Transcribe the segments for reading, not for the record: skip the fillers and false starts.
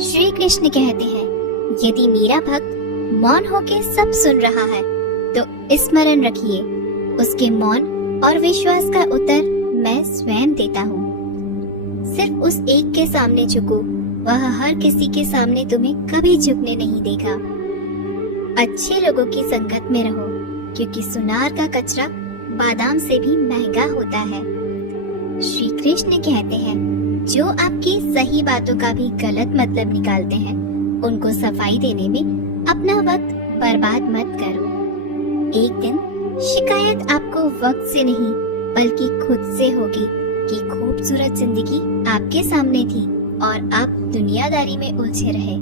श्री कृष्ण कहते हैं, यदि मेरा भक्त मौन होके सब सुन रहा है तो स्मरण रखिए, उसके मौन और विश्वास का उत्तर मैं स्वयं देता हूँ। सिर्फ उस एक के सामने झुको, वह हर किसी के सामने तुम्हें कभी झुकने नहीं देगा। अच्छे लोगों की संगत में रहो, क्योंकि सुनार का कचरा बादाम से भी महंगा होता है। श्री कृष्ण कहते हैं, जो आपकी सही बातों का भी गलत मतलब निकालते हैं, उनको सफाई देने में अपना वक्त बर्बाद मत करो। एक दिन शिकायत आपको वक्त से नहीं बल्कि खुद से होगी कि खूबसूरत जिंदगी आपके सामने थी और आप दुनियादारी में उलझे रहे।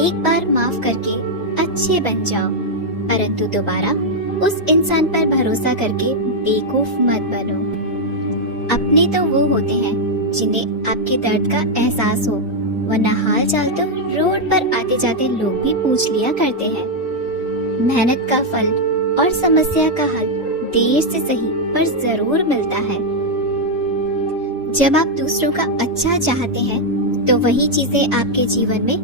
एक बार माफ करके अच्छे बन जाओ, परंतु दोबारा उस इंसान पर भरोसा करके बेवकूफ मत बनो। अपने तो वो होते हैं जिन्हें आपके दर्द का एहसास हो, वरना हाल चाल तो रोड पर आते जाते लोग भी पूछ लिया करते हैं। मेहनत का फल और समस्या का हल देर से सही पर जरूर मिलता है। जब आप दूसरों का अच्छा चाहते हैं तो वही चीजें आपके जीवन में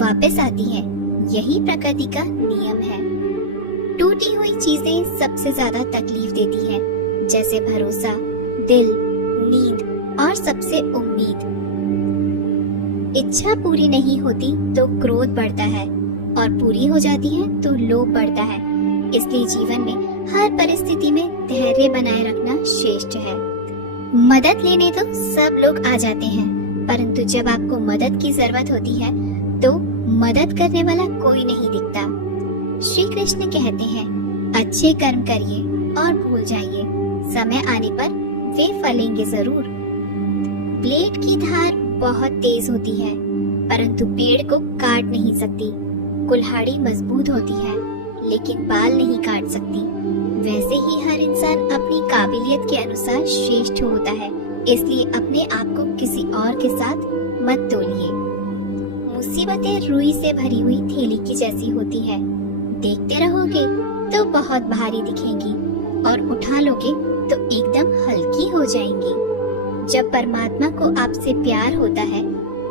वापस आती हैं। यही प्रकृति का नियम है। टूटी हुई चीजें सबसे ज्यादा तकलीफ देती हैं, जैसे भरोसा, दिल, नींद और सबसे उम्मीद। इच्छा पूरी नहीं होती तो क्रोध बढ़ता है और पूरी हो जाती है तो लोभ बढ़ता है। इसलिए जीवन में हर परिस्थिति में धैर्य बनाए रखना श्रेष्ठ है। मदद लेने तो सब लोग आ जाते हैं, परंतु जब आपको मदद की जरूरत होती है तो मदद करने वाला कोई नहीं दिखता। श्री कृष्ण कहते हैं, अच्छे कर्म करिए और भूल जाइए, समय आने पर वे फलेंगे जरूर। ब्लेड की धार बहुत तेज होती है, परंतु पेड़ को काट नहीं सकती। कुल्हाड़ी मजबूत होती है, लेकिन बाल नहीं काट सकती। वैसे ही हर इंसान अपनी काबिलियत के अनुसार श्रेष्ठ होता है, इसलिए अपने आप को किसी और के साथ मत तोलिए। मुसीबतें रुई से भरी हुई थैली की जैसी होती है, देखते रहोगे तो बहुत भारी दिखेंगी और उठा लोगे तो एकदम हल्की हो जाएंगी। जब परमात्मा को आपसे प्यार होता है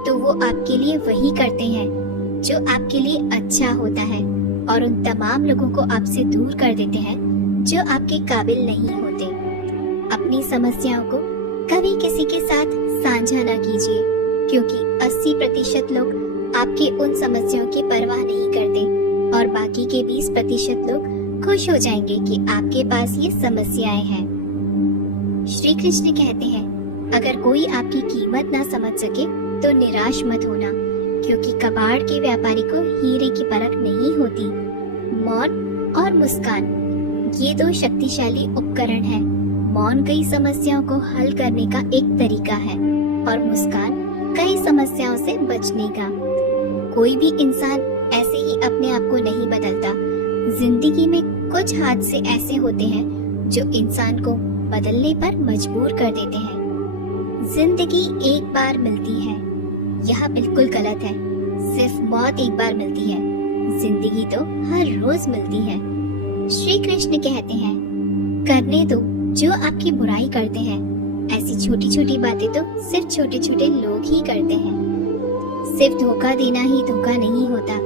तो वो आपके लिए वही करते हैं जो आपके लिए अच्छा होता है, और उन तमाम लोगों को आपसे दूर कर देते हैं जो आपके काबिल नहीं होते। अपनी समस्याओं को कभी किसी के साथ साझा न कीजिए, क्योंकि 80% लोग आपकी उन समस्याओं की परवाह नहीं करते और बाकी के 20% लोग खुश हो जाएंगे कि आपके पास ये समस्याएं हैं। श्री कृष्ण कहते हैं, अगर कोई आपकी कीमत ना समझ सके तो निराश मत होना, क्योंकि कबाड़ के व्यापारी को हीरे की परख नहीं होती। मौन और मुस्कान, ये दो शक्तिशाली उपकरण हैं। मौन कई समस्याओं को हल करने का एक तरीका है और मुस्कान कई समस्याओं से बचने का। कोई भी इंसान ऐसे ही अपने आप को नहीं बदलता। जिंदगी में कुछ हादसे ऐसे होते हैं जो इंसान को बदलने पर मजबूर कर देते हैं। जिंदगी एक बार मिलती है, यह बिल्कुल गलत है। सिर्फ मौत एक बार मिलती है, जिंदगी तो हर रोज मिलती है। श्री कृष्ण कहते हैं, करने दो जो आपकी बुराई करते हैं। ऐसी छोटी छोटी बातें तो सिर्फ छोटे छोटे लोग ही करते हैं। सिर्फ धोखा देना ही धोखा नहीं होता,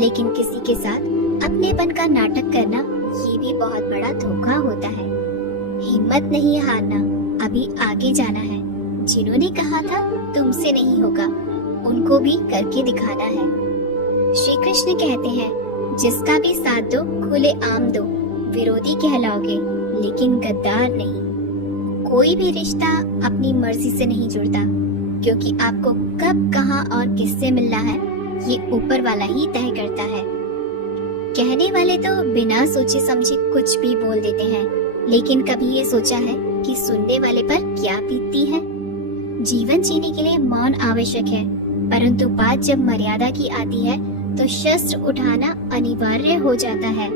लेकिन किसी के साथ अपनेपन का नाटक करना ये भी बहुत बड़ा धोखा होता है। हिम्मत नहीं हारना, अभी आगे जाना है। जिन्होंने कहा था तुमसे नहीं होगा, उनको भी करके दिखाना है। श्री कृष्ण कहते हैं, जिसका भी साथ दो खुले आम दो, विरोधी कहलाओगे लेकिन गद्दार नहीं। कोई भी रिश्ता अपनी मर्जी से नहीं जुड़ता, क्योंकि आपको कब, कहां और किससे मिलना है ये ऊपर वाला ही तय करता है। कहने वाले तो बिना सोचे समझे कुछ भी बोल देते हैं, लेकिन कभी ये सोचा है कि सुनने वाले पर क्या बीतती है। जीवन जीने के लिए मौन आवश्यक है, परंतु बात जब मर्यादा की आती है तो शस्त्र उठाना अनिवार्य हो जाता है।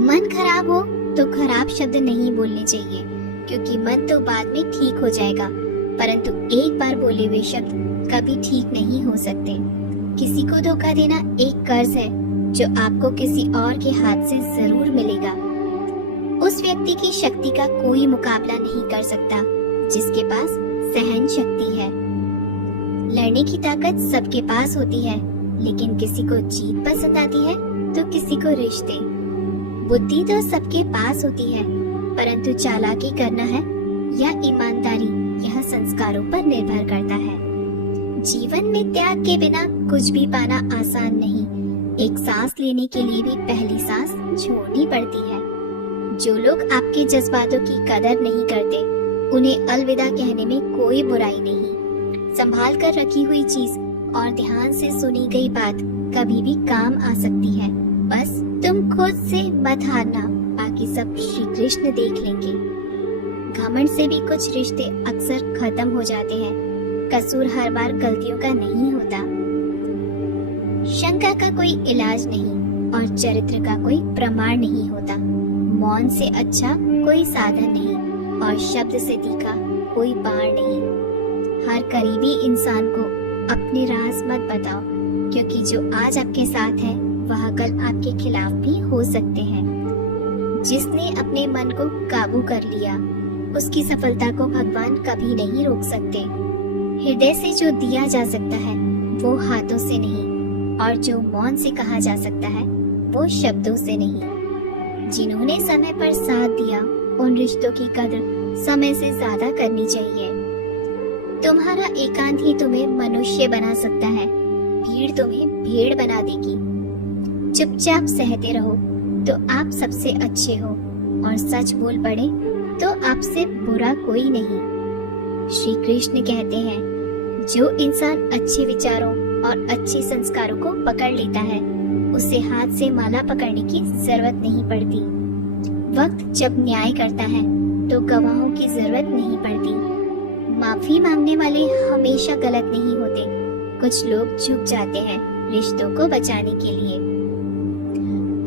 मन खराब हो तो खराब शब्द नहीं बोलने चाहिए, क्योंकि मन तो बाद में ठीक हो जाएगा, परंतु एक बार बोले हुए शब्द कभी ठीक नहीं हो सकते। किसी को धोखा देना एक कर्ज है जो आपको किसी और के हाथ से जरूर मिलेगा। उस व्यक्ति की शक्ति का कोई मुकाबला नहीं कर सकता जिसके पास सहन शक्ति है। लड़ने की ताकत सबके पास होती है, लेकिन किसी को जीत पसंद आती है तो किसी को रिश्ते। बुद्धि तो सबके पास होती है, परंतु चालाकी करना है या ईमानदारी, यह संस्कारों पर निर्भर करता है। जीवन में त्याग के बिना कुछ भी पाना आसान नहीं। एक सांस लेने के लिए भी पहली सांस छोड़नी पड़ती है। जो लोग आपके जज्बातों की कदर नहीं करते, उन्हें अलविदा कहने में कोई बुराई नहीं। संभाल कर रखी हुई चीज और ध्यान से सुनी गई बात कभी भी काम आ सकती है। बस तुम खुद से मत हारना, बाकी सब श्री कृष्ण देख लेंगे। घमंड से भी कुछ रिश्ते अक्सर खत्म हो जाते हैं। कसूर हर बार गलतियों का नहीं होता। शंका का कोई इलाज नहीं और चरित्र का कोई प्रमाण नहीं होता। मौन से अच्छा कोई साधन नहीं और शब्द से तीखा कोई बाण नहीं। हर करीबी इंसान को अपने राज मत बताओ, क्योंकि जो आज आपके साथ है वह कल आपके खिलाफ भी हो सकते हैं। जिसने अपने मन को काबू कर लिया, उसकी सफलता को भगवान कभी नहीं रोक सकते। हृदय से जो दिया जा सकता है वो हाथों से नहीं, और जो मौन से कहा जा सकता है वो शब्दों से नहीं। जिन्होंने समय पर साथ दिया, उन रिश्तों की कदर समय से ज्यादा करनी चाहिए। तुम्हारा एकांत ही तुम्हें मनुष्य बना सकता है, भीड़ तुम्हें भेड़ बना देगी। चुपचाप सहते रहो तो आप सबसे अच्छे हो, और सच बोल पड़े तो आपसे बुरा कोई नहीं। श्री कृष्ण कहते हैं, जो इंसान अच्छे विचारों और अच्छे संस्कारों को पकड़ लेता है, उसे हाथ से माला पकड़ने की जरूरत नहीं पड़ती। वक्त जब न्याय करता है तो गवाहों की जरूरत नहीं पड़ती। माफी मांगने वाले हमेशा गलत नहीं होते। कुछ लोग झुक जाते हैं रिश्तों को बचाने के लिए।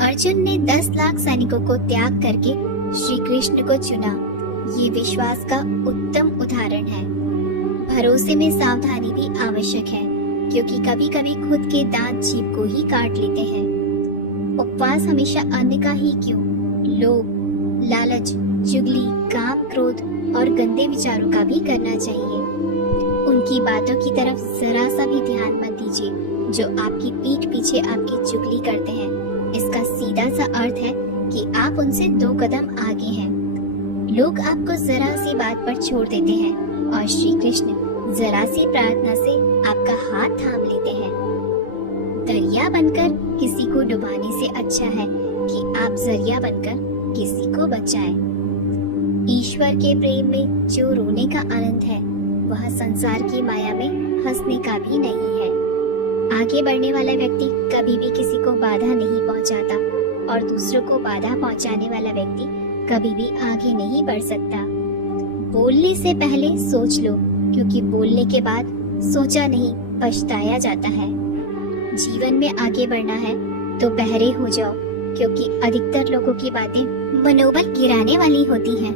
अर्जुन ने 10 लाख सैनिकों को त्याग करके श्री कृष्ण को चुना। ये विश्वास का उत्तम उदाहरण है। भरोसे में सावधानी भी आवश्यक है, क्योंकि कभी कभी खुद के दांत जीभ को ही काट लेते हैं। उपवास हमेशा अन्न का ही क्यों, लोभ, लालच, चुगली, काम, क्रोध और गंदे विचारों का भी करना चाहिए। उनकी बातों की तरफ जरा सा भी ध्यान मत दीजिए जो आपकी पीठ पीछे आपकी चुगली करते हैं। इसका सीधा सा अर्थ है कि आप उनसे 2 कदम आगे हैं। लोग आपको जरा सी बात पर छोड़ देते हैं, और श्री कृष्ण जरा सी प्रार्थना से आपका हाथ थाम लेते हैं। दरिया बनकर किसी को डुबाने से अच्छा है कि आप जरिया बनकर किसी को बचाएं। ईश्वर के प्रेम में जो रोने का आनंद है, वह संसार की माया में हंसने का भी नहीं है। आगे बढ़ने वाला व्यक्ति कभी भी किसी को बाधा नहीं पहुंचाता, और दूसरों को बाधा पहुंचाने वाला व्यक्ति कभी भी आगे नहीं बढ़ सकता। बोलने से पहले सोच लो, क्योंकि बोलने के बाद सोचा नहीं पछताया जाता है। जीवन में आगे बढ़ना है तो बहरे हो जाओ, क्योंकि अधिकतर लोगों की बातें मनोबल गिराने वाली होती हैं।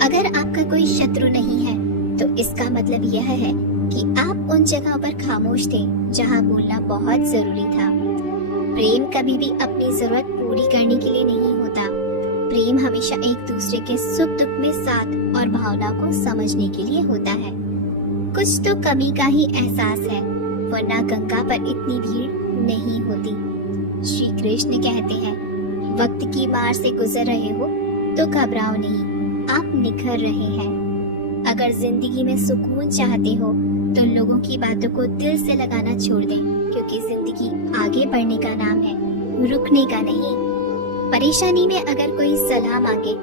अगर आपका कोई शत्रु नहीं है तो इसका मतलब यह है कि आप उन जगहों पर खामोश थे जहां बोलना बहुत जरूरी था। प्रेम कभी भी अपनी जरूरत पूरी करने के लिए नहीं होता। प्रेम हमेशा एक दूसरे के सुख दुख में साथ और भावना को समझने के लिए होता है। कुछ तो कमी का ही एहसास है, वरना गंगा पर इतनी भीड़ नहीं होती। श्री कृष्ण कहते हैं, वक्त की मार से गुजर रहे हो तो घबराओ नहीं, आप निखर रहे हैं। अगर जिंदगी में सुकून चाहते हो तो लोगों की बातों को दिल से लगाना छोड़ दें, क्योंकि जिंदगी आगे बढ़ने का नाम है, रुकने का नहीं। परेशानी में अगर कोई सलाह मांगे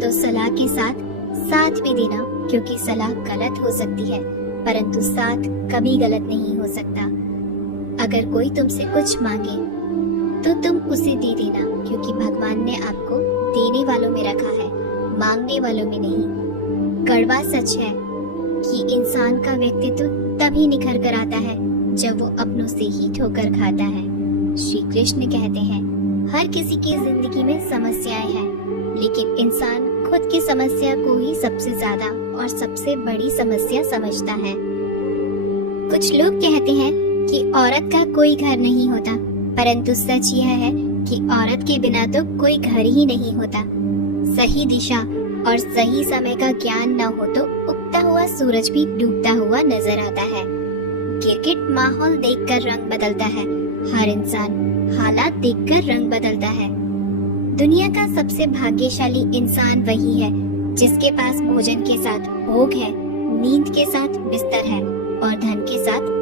तो सलाह के साथ साथ भी देना, क्योंकि सलाह गलत हो सकती है परंतु साथ कभी गलत नहीं हो सकता। अगर कोई तुमसे कुछ मांगे तो तुम उसे दे देना, क्योंकि भगवान ने आपको देने वालों में रखा है, मांगने वालों में नहीं। कड़वा सच है कि इंसान का व्यक्तित्व तभी निखर कर आता है जब वो अपनों से ही ठोकर खाता है। श्री कृष्ण कहते हैं, हर किसी की जिंदगी में समस्याएं हैं, लेकिन इंसान खुद की समस्या को ही सबसे ज्यादा और सबसे बड़ी समस्या समझता है। कुछ लोग कहते हैं कि औरत का कोई घर नहीं होता, परंतु सच यह है कि औरत के बिना तो कोई घर ही नहीं होता। सही दिशा और सही समय का ज्ञान न हो तो उगता हुआ सूरज भी डूबता हुआ नजर आता है। गिरगिट माहौल देखकर रंग बदलता है, हर इंसान हालात देखकर रंग बदलता है। दुनिया का सबसे भाग्यशाली इंसान वही है जिसके पास भोजन के साथ भोग है, नींद के साथ बिस्तर है और धन के साथ